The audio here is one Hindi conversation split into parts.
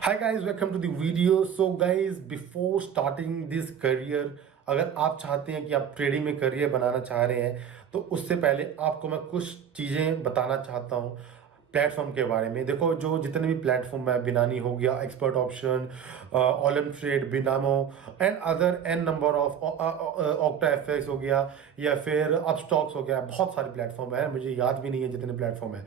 Hi guys, welcome to the video. So guys, before starting this career, अगर आप चाहते हैं कि आप ट्रेडिंग में करियर बनाना चाह रहे हैं तो उससे पहले आपको मैं कुछ चीज़ें बताना चाहता हूँ प्लेटफॉर्म के बारे में। देखो, जो जितने भी प्लेटफॉर्म है, बिनानी हो गया, expert option, Olymp trade, Binomo and other n number of Octa FX हो गया या फिर अपस्टॉक्स हो गया, बहुत सारे प्लेटफॉर्म है, मुझे याद भी नहीं है जितने प्लेटफॉर्म है।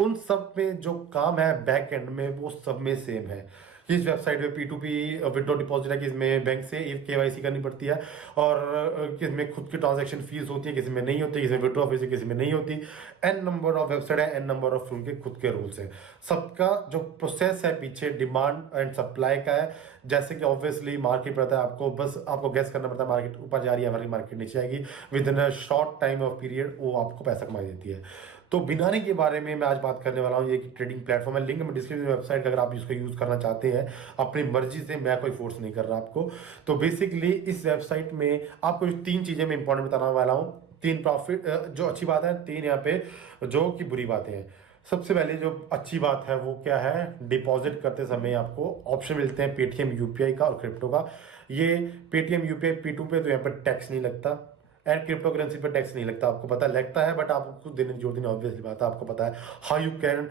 उन सब में जो काम है बैक एंड में वो सब में सेम है। इस वेबसाइट पे P2P विड्रॉ डिपॉजिट है कि इसमें बैंक से KYC करनी पड़ती है और किसमें खुद की ट्रांजैक्शन फीस होती है, किसी में नहीं होती, किसी में विड्रॉ फीस है, किसी में नहीं होती। एन नंबर ऑफ वेबसाइट है, एन नंबर ऑफ उनके खुद के रूल्स है। सबका जो प्रोसेस है पीछे डिमांड एंड सप्लाई का है। जैसे कि ऑब्वियसली मार्केट पता है आपको, बस आपको गैस करना पड़ता है मार्केट ऊपर जा रही है हमारी मार्केट नीचे आएगी, with in a short time of period वो आपको पैसा कमा देती है। तो बिनानी के बारे में मैं आज बात करने वाला हूँ। ये एक ट्रेडिंग प्लेटफॉर्म है, लिंक में डिस्क्रिप्शन में वेबसाइट, अगर आप इसको यूज करना चाहते हैं अपनी मर्जी से, मैं कोई फोर्स नहीं कर रहा आपको। तो बेसिकली इस वेबसाइट में आपको तीन चीजें मैं इंपॉर्टेंट बताने वाला हूँ, तीन प्रॉफिट जो अच्छी बात है, तीन यहाँ पे जो कि बुरी बातें हैं। सबसे पहले जो अच्छी बात है वो क्या है, डिपॉजिट करते समय आपको ऑप्शन मिलते हैं पेटीएम यूपीआई का और क्रिप्टो का। ये पेटीएम यूपीआई P2 पे तो यहाँ पर टैक्स नहीं लगता एंड क्रिप्टो करेंसी पे टैक्स नहीं लगता। आपको पता लगता है बट आपको कुछ देने की जरूरत नहीं, ऑब्वियसली बात है, आपको पता है हाउ यू कैन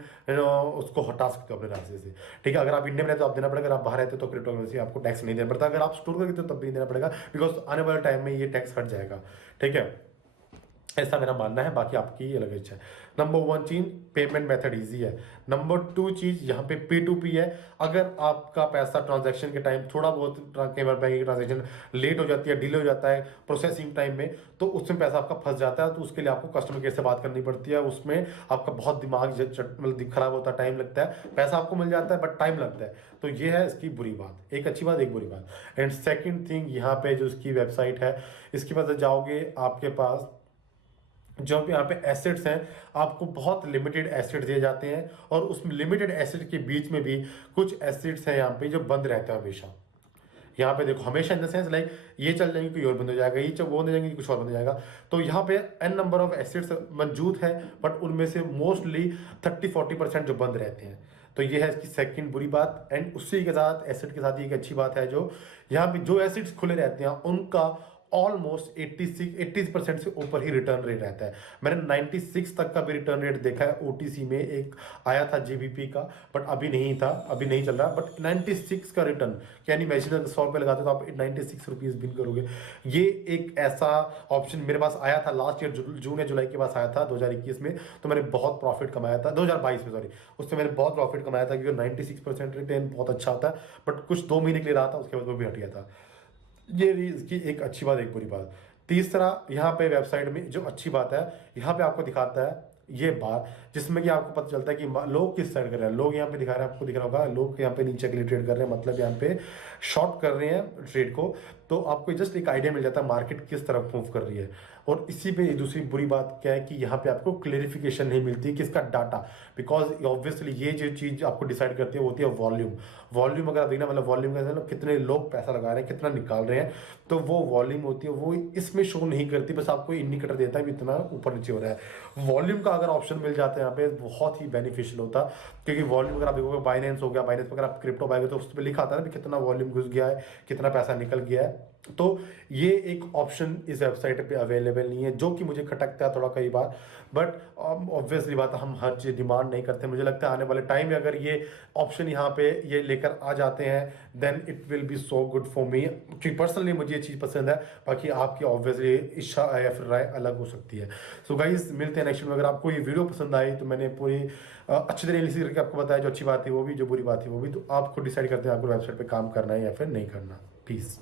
उसको हटा सकते हो अपने रास्ते से। ठीक है, अगर आप इंडिया में रहते तो आप देना पड़ेगा, अगर आप बाहर रहते तो क्रिप्टो करेंसी आपको टैक्स नहीं देना पड़ता, अगर आप स्टोर करके तो तब भी देना पड़ेगा, बिकॉज आने वाले टाइम में ये टैक्स हट जाएगा। ठीक है, ऐसा मेरा मानना है, बाकी आपकी अलग इच्छा है। नंबर वन चीज, पेमेंट मेथड इजी है। नंबर टू चीज, यहाँ पे P2P है। अगर आपका पैसा ट्रांजैक्शन के टाइम थोड़ा बहुत कई बार बैंक की ट्रांजैक्शन लेट हो जाती है, डिले हो जाता है प्रोसेसिंग टाइम में, तो उसमें पैसा आपका फंस जाता है, तो उसके लिए आपको कस्टमर केयर से बात करनी पड़ती है। उसमें आपका बहुत दिमाग मतलब खराब होता है, टाइम लगता है, पैसा आपको मिल जाता है बट टाइम लगता है। तो ये है इसकी बुरी बात, एक अच्छी बात एक बुरी बात। एंड सेकेंड थिंग, यहाँ पे जो इसकी वेबसाइट है, इसके पास जाओगे आपके पास जो भी यहाँ पे एसेट्स हैं, आपको बहुत लिमिटेड एसेट दिए जाते हैं और उस लिमिटेड एसेट के बीच में भी कुछ एसेट्स हैं यहाँ पे जो बंद रहते हैं हमेशा। यहाँ पे देखो, हमेशा इन द सेंस लाइक ये चल जाएंगे कोई और बंद हो जाएगा, ये जब वो बंद हो जाएंगे कुछ और बंद हो जाएगा। तो यहाँ पे एन नंबर ऑफ एसेट्स मौजूद है बट उनमें से मोस्टली 30-40% जो बंद रहते हैं। तो ये है इसकी सेकंड बुरी बात। एंड उसी के साथ एसेट के साथ ये एक अच्छी बात है, जो यहाँ पे जो एसेट्स खुले रहते हैं उनका ऑलमोस्ट 80% से ऊपर ही रिटर्न रेट रहता है। मैंने 96 तक का भी रिटर्न रेट देखा है। OTC में एक आया था GBP का, बट अभी नहीं था, अभी नहीं चल रहा, बट 96 का रिटर्न, कैन इमेजिन, अगर 100 रुपये लगाते तो आप 96 रुपीज बिन करोगे। ये एक ऐसा ऑप्शन मेरे पास आया था लास्ट ईयर, जून या जुलाई के पास आया था 2021 में, तो मैंने बहुत प्रॉफिट कमाया था, 2022 में सॉरी, उससे मैंने बहुत प्रॉफिट कमाया था, क्योंकि 96% रिटर्न बहुत अच्छा होता है। बट कुछ 2 महीने के लिए रहा था, उसके बाद वो भी हट गया था। ये इसकी एक अच्छी बात एक बुरी बात। तीसरा, यहाँ पे वेबसाइट में जो अच्छी बात है, यहाँ पे आपको दिखाता है ये बार, जिसमें कि आपको पता चलता है कि लोग किस साइड कर रहे हैं। लोग यहाँ पे दिखा रहे हैं, आपको दिख रहा होगा, लोग यहाँ पे नीचे के लिए ट्रेड कर रहे हैं, मतलब यहाँ पे शॉर्ट कर रहे हैं ट्रेड को। तो आपको जस्ट एक आइडिया मिल जाता है मार्केट किस तरफ मूव कर रही है। और इसी पे दूसरी बुरी बात क्या है कि यहाँ पे आपको क्लेरिफिकेशन नहीं मिलती किसका डाटा, बिकॉज ऑब्वियसली ये जो चीज आपको डिसाइड करती है वो होती है वॉल्यूम। वॉल्यूम अगर आप देखना, मतलब वॉल्यूम का मतलब कितने लोग पैसा लगा रहे हैं, कितना निकाल रहे हैं, तो वो वॉल्यूम होती है, वो इसमें शो नहीं करती, बस आपको इंडिकेटर देता है कि इतना ऊपर नीचे हो रहा है। वॉल्यूम का अगर ऑप्शन मिल जाता है यहाँ पे, बहुत ही बेनिफिशियल होता, क्योंकि वॉल्यूम अगर आप देखोगे, बाइनेंस हो गया, बाइनेंस पर अगर आप क्रिप्टो पाएंगे तो उस पर लिखा आता है ना कितना वॉल्यूम घुस गया है, कितना पैसा निकल गया है। तो ये एक ऑप्शन इस वेबसाइट पे अवेलेबल नहीं है, जो कि मुझे खटकता है थोड़ा कई बार, बट ऑब्वियसली बात है, हम हर चीज डिमांड नहीं करते। मुझे लगता है आने वाले टाइम में अगर ये ऑप्शन यहाँ पे ये लेकर आ जाते हैं, then it will be so good for me, क्योंकि पर्सनली मुझे ये चीज पसंद है। बाकी आपकी ऑब्वियसली इच्छा या फिर राय अलग हो सकती है। सो गाइस, मिलते हैं नेक्स्ट में। अगर आपको ये वीडियो पसंद आई तो मैंने पूरी अच्छी तरह से करके आपको बताया, जो अच्छी बात है वो भी, जो बुरी बात है वो भी, तो आप खुद डिसाइड करते हैं आपको वेबसाइट पे काम करना है या फिर नहीं करना। पीस।